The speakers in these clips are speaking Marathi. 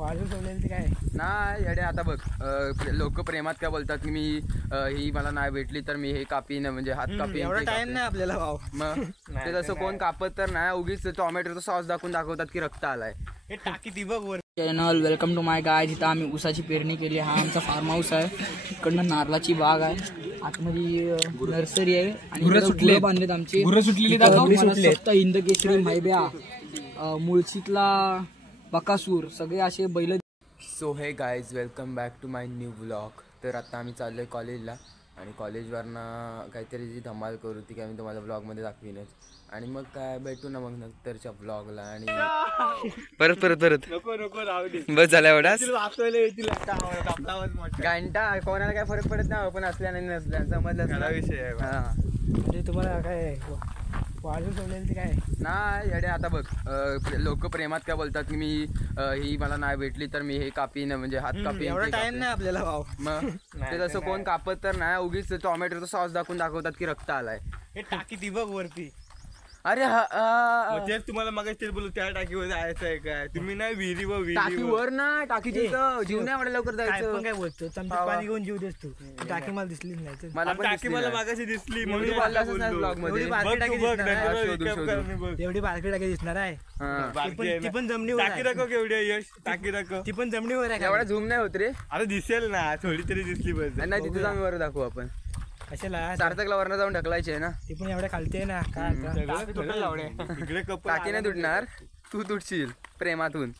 काय नाही येडे. आता बघ लोक प्रेमात काय बोलतात की मी ही मला नाही भेटली तर मी हे कापीन, म्हणजे हात कापीन. एवढा टाइम नाही आपल्याला भाऊ. मग ते तसं कोण कापत तर नाही, उगीच टोमॅटोचा सॉस दाखवतात की रक्त आलाय. हे टाकी ती बघ वर. चॅनल वेलकम टू माय गाय. जिथं आम्ही ऊसाची पेरणी केली. हा आमचा फार्म हाऊस आहे. इकडनं नारळाची बाग आहे, आतमध्ये नर्सरी आहे आणि गुरं बांधलेत आमची. गुरं सुटलेली हिंद केसरी मैब्या, मुळशीतला बकासूर, सगळे असे बैल. So hey guys, welcome back to my new vlog. तर आता आम्ही चाललो आहे कॉलेजला आणि कॉलेजवरनं काहीतरी जी धमाल करू ती काय मी तुम्हाला व्लॉगमध्ये दाखवीनच. आणि मग काय भेटू ना मग नंतरच्या व्लॉगला. आणि परत परत परत नको नको राहू दे, बस झाला एवढाच. घंटा कोणाला काय फरक पडत नाही, आपण असल्या नाही नसल्या समजलं विषय आहे. म्हणजे तुम्हाला काय वाढून सोडलेलं काय नाही येडे. आता बघ लोक प्रेमात काय बोलतात की मी ही मला नाही भेटली तर मी हे कापीन, म्हणजे हात कापीन. एवढा टाइम नाही आपल्याला भाऊ. मग ते तसं कोण कापत तर नाही, उगीच टोमॅटोचा सॉस दाखवतात की रक्त आलाय. हे टाकी ती बघ वरती. अरे तेच तुम्हाला मग तेच बोलू, त्या टाकीवर जायचं आहे काय तुम्ही? नाही विहिरी टाकीवर ना, टाकीची जीव नाही एवढ्या लवकर जायचं. काय बोलतो, पाणी घेऊन जीव देस तू. टाकी मला दिसलीच नाही. मला टाकी मला मागाशी दिसली म्हणून एवढी बारकी टाकी दिसणार आहे. ती पण जमिनीवर टाकी दाखव केवढी यश. टाकी दाखव, ती पण जमिनीवर आहे. एवढा झूम नाही होत रे. अरे दिसेल ना, थोडी तरी दिसली बस. नाही तिथे जाऊन वर दाखवू आपण. कशाला सार्थकला वरनं जाऊन ढकलायचे ना. ती पण एवढ्या खालती आहे ना. टाकी नाही तुटणार, तू तुटशील प्रेमातून.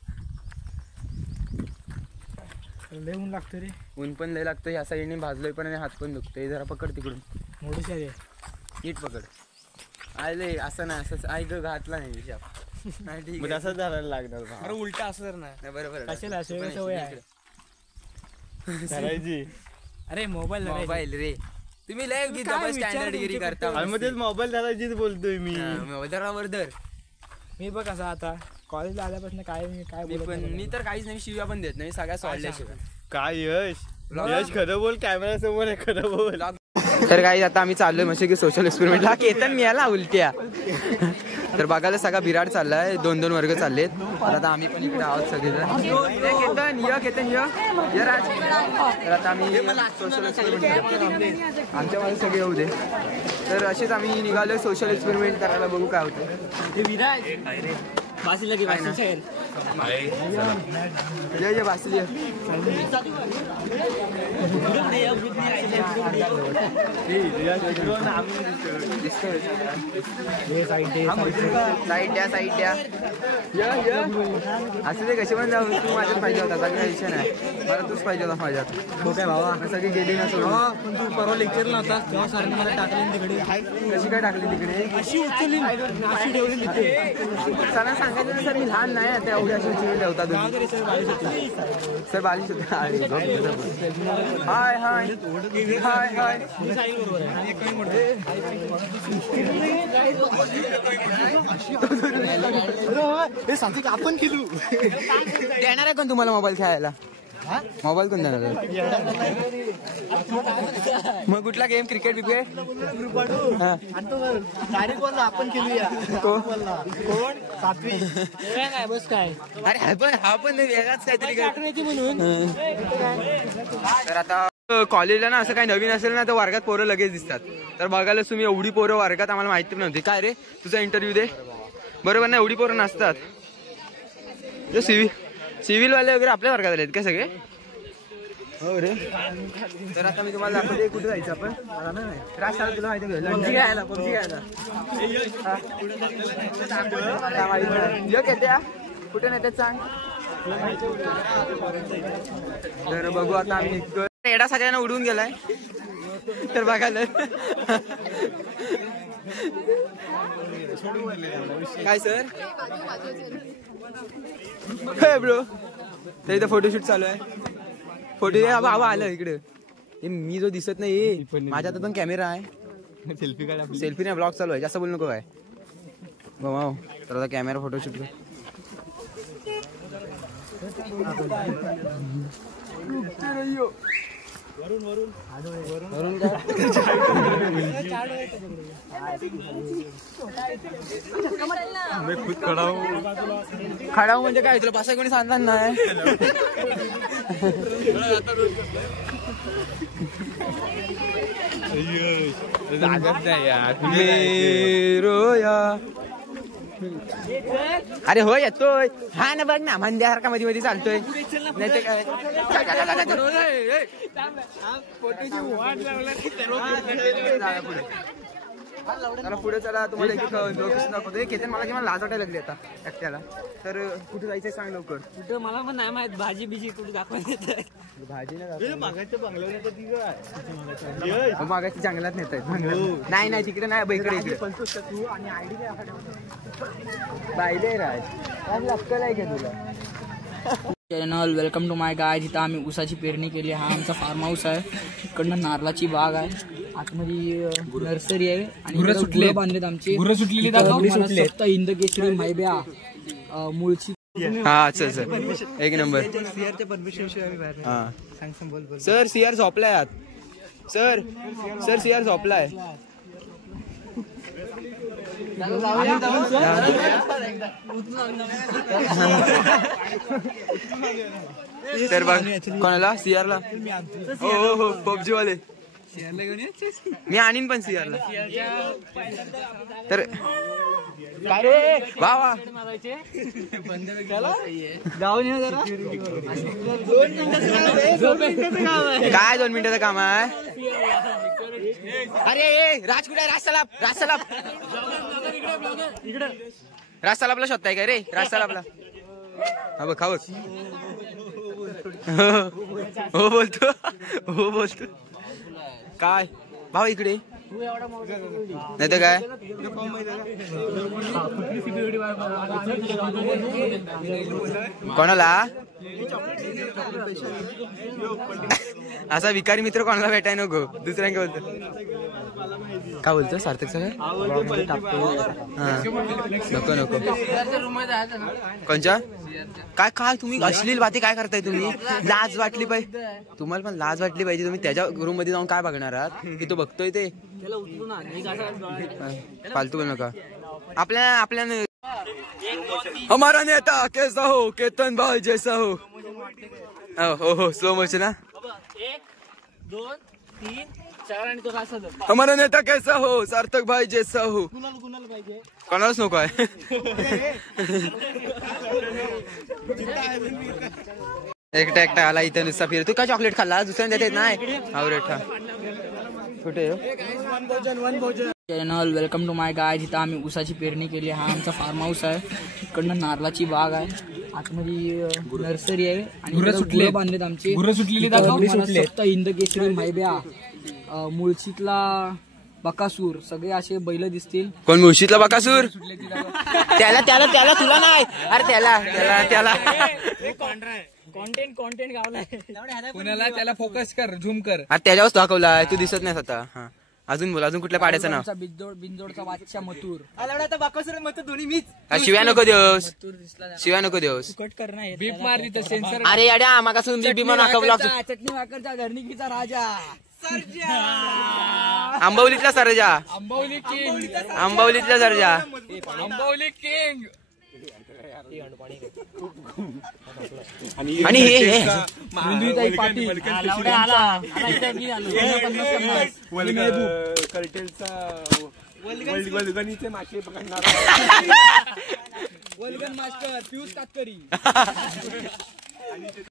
लय ऊन लागतो रे. ऊन पण लय लागतं. ह्या साईडने भाजलोय पण आणि हात पण दुखतोय. जरा पकड तिकडून, मोठी आहे नीट पकड. आले असं नाही, असंच ऐक घातला नाही नाही ठीक आहे. असंच धरायला लागणार. अरे उलटा असं तर नाही बरोबर. कशाला सवय आहे. अरे मोबाईल रे तुम्ही लय स्टँडर्डगिरी करता. मोबाईल धरायचीच बोलतोय मी. मोबाईल धर. मी बघ असं आता कॉलेजला आल्यापासून काय मी तर काहीच नाही, शिव्या पण देत नाही, सगळ्या सोडल्याशिवाय. काय यश खरं बोल, कॅमेरा समोर आहे, खरं बोल. तर काही आता आम्ही चाललोय म्हणजे की सोशल एक्सपेरिमेंटला. केतन मिळाला उलट्या. तर बघायला सगळा बिराड चाललाय, 2-2 वर्ग चाललेत. तर आता आम्ही पण इकडे आहोत सगळेजण. केतन राज. तर आता आम्ही सोशल एक्सपेरिमेंट आमच्या माझे सगळे येऊ दे. तर असेच आम्ही निघालोय सोशल एक्सपेरिमेंट करायला, बघू काय होतं. ये बासिल साईड द्या. असं ते कसे पण जाऊ. तू माझ्यात पाहिजे होता, काही विषय नाही. मला तूच पाहिजे होता माझ्यात. हो काय भावा, सगळी गेली ना सोडून. पण तू परवा लेक्चरला होता तेव्हा सरांनी मला टाकली तिकडे. कशी काय टाकली तिकडे? अशी उचलली, अशी ठेवली तिथे. सरांना सांगायचं ना, सर मी लहान नाही आता एवढी अशी उचलून ठेवता तुम्ही. सर 42 होते. हाय हाय हाय हाय. आपण खेळू देणार आहे कोण तुम्हाला मोबाईल खेळायला? मोबाईल कोण देणार? मग कुठला गेम? क्रिकेट बिकेट आपण खेळूया. कोण 7वी काय बस काय? अरे हा पण वेगळाच काहीतरी टाकण्याची म्हणून. तर आता कॉलेजला ना असं काही नवीन असेल ना तर वर्गात पोरं लगेच दिसतात. तर बघायला तुम्ही एवढी पोरं वर्गात आम्हाला माहिती नव्हती. काय रे तुझा इंटरव्ह्यू दे. बरोबर ना, एवढी पोरं नसतात. सिव्हिल वाले वगैरे आपल्या वर्गात आलेत काय सगळे? हो रे. तर आता मी तुम्हाला दाखवते कुठे जायचं आपण. तुला माहिती लंजी घ्यायला, पबजी घ्यायला. कुठे नाही ते सांग. तर बघू आता आम्ही. एडा सगळ्यांना उडून गेलाय. तर बघायला काय सर ब्रो. तर इथं फोटोशूट चालू आहे. फोटो बाबा आलं इकडे. मी जो दिसत नाही, माझ्या हातात पण कॅमेरा आहे. सेल्फी नाही, ब्लॉग चालू आहे. जास्त बोलू नको काय. तर आता कॅमेरा फोटोशूट कर. खडाव म्हणजे काय तुला पासा कोणी सांगणार नाही. लागत नाही यार. अरे हो येतोय. हा ना बघ ना मंद्यासारखा मध्ये मध्ये चालतोय नाही ते काय. पुढे चला तुम्हाला एक लोकेशन दाखवतोय. केतन मला किंवा लाज वाटायला लागली आता एकट्याला. तर कुठे जायचंय सांग लवकर. कुठं मला पण नाही माहित. भाजी बिजी कुठे दाखवायचं. भाजी नाही मागाची जंगलात नेत आहेत. नाही नाही तिकडे नाही इकडे इकडे बायले राज काय लागतं आहे का तुला. चॅनल वेलकम टू माय गाय. जिथं आम्ही ऊसाची पेरणी केली. हा आमचा फार्म हाऊस आहे. इकडनं नारळाची बाग आहे. आतमध्ये नर्सरी आहे आणि गुरं बांधलेत आमची. गुरं सुटलेली फक्त हिंद केसरी मायब्या मुळची. हा चल चल एक नंबर. सर सीआर झोपलाय आत. सर सर सीआर झोपलाय. तर बघ कोणाला सीआरला. हो हो पबजी वाले मी आणीन पण सीआरला. तर काय रे वा वा काय 2 मिनिटाचं काम आहे. अरे राज कुठे आहे. राजसलापला शोधताय काय रे. राजसलापला हा बघ खावच. हो बोलतो हो बोलतो. काय भाऊ इकडे नाही तर काय. कोणाला असा विकारी मित्र कोणाला भेटाय नको. दुसऱ्यांना बोलतो काय बोलतो सार्थकचा काय. नको नको कोणच्या काय काय तुम्ही अश्लील बाती काय करताय तुम्ही. लाज वाटली पाहिजे तुम्हाला पण लाज वाटली पाहिजे. तुम्ही त्याच्या रूम मध्ये जाऊन काय बघणार आहात की तो बघतोय ते. फालतू बोल नका. आपल्या हमारा नेता कैसा हो केतन भाई जैसा हो. हो हो स्लो मोशन ना. 1 2 3 4 आणि तो रासा. हमारा नेता कैसा हो सार्थक भाई जैसा हो. कोणालाच नको आहे. एकटा एकटा आला इथं नुसता फिर. तू काय चॉकलेट खाल्ला दुसऱ्या देत नाही. आवरेट खा कुठे. चॅनल वेलकम टू माय गाय. जिथं आम्ही ऊसाची पेरणी केली. हा आमचा फार्म हाऊस आहे. इकडनं नारळाची बाग आहे. आतमध्ये नर्सरी आहे आणि गुरं बांधलेत आमची. गुरं सुटलेली फक्त हिंद केसरी मायब्या मुळशीतला बकासूर सगळे असे बैल दिसतील. कोण मुळशीतला बकासूर. त्याला त्याला त्याला तुला नाही. अरे त्याला त्याला त्याला कॉन्टेंट गावला. कुणाला त्याला फोकस कर झूम कर. अरे त्याच्यावर दाखवला तू दिसत नाही आता. हा अजून बोल. अजून कुठल्या पाड्याचं नाव. बिंजोडचा बादशाह मथुर. शिव्या नको देऊस. शिव्या नको देऊस. कट करणार बीप मार तिथं सेन्सर. अरे अड्या मागासून बीबी म्हणून चटणी भाकरचा घरणीचा राजा आंबवलीतला सरजा. अंबावली किंग. आंबवलीतला सरजा. अंबावली किंग. आणि हे पाटील वल्गनीचे मासे पकडणार. वल्गन मास्टर पियुष कातकरी.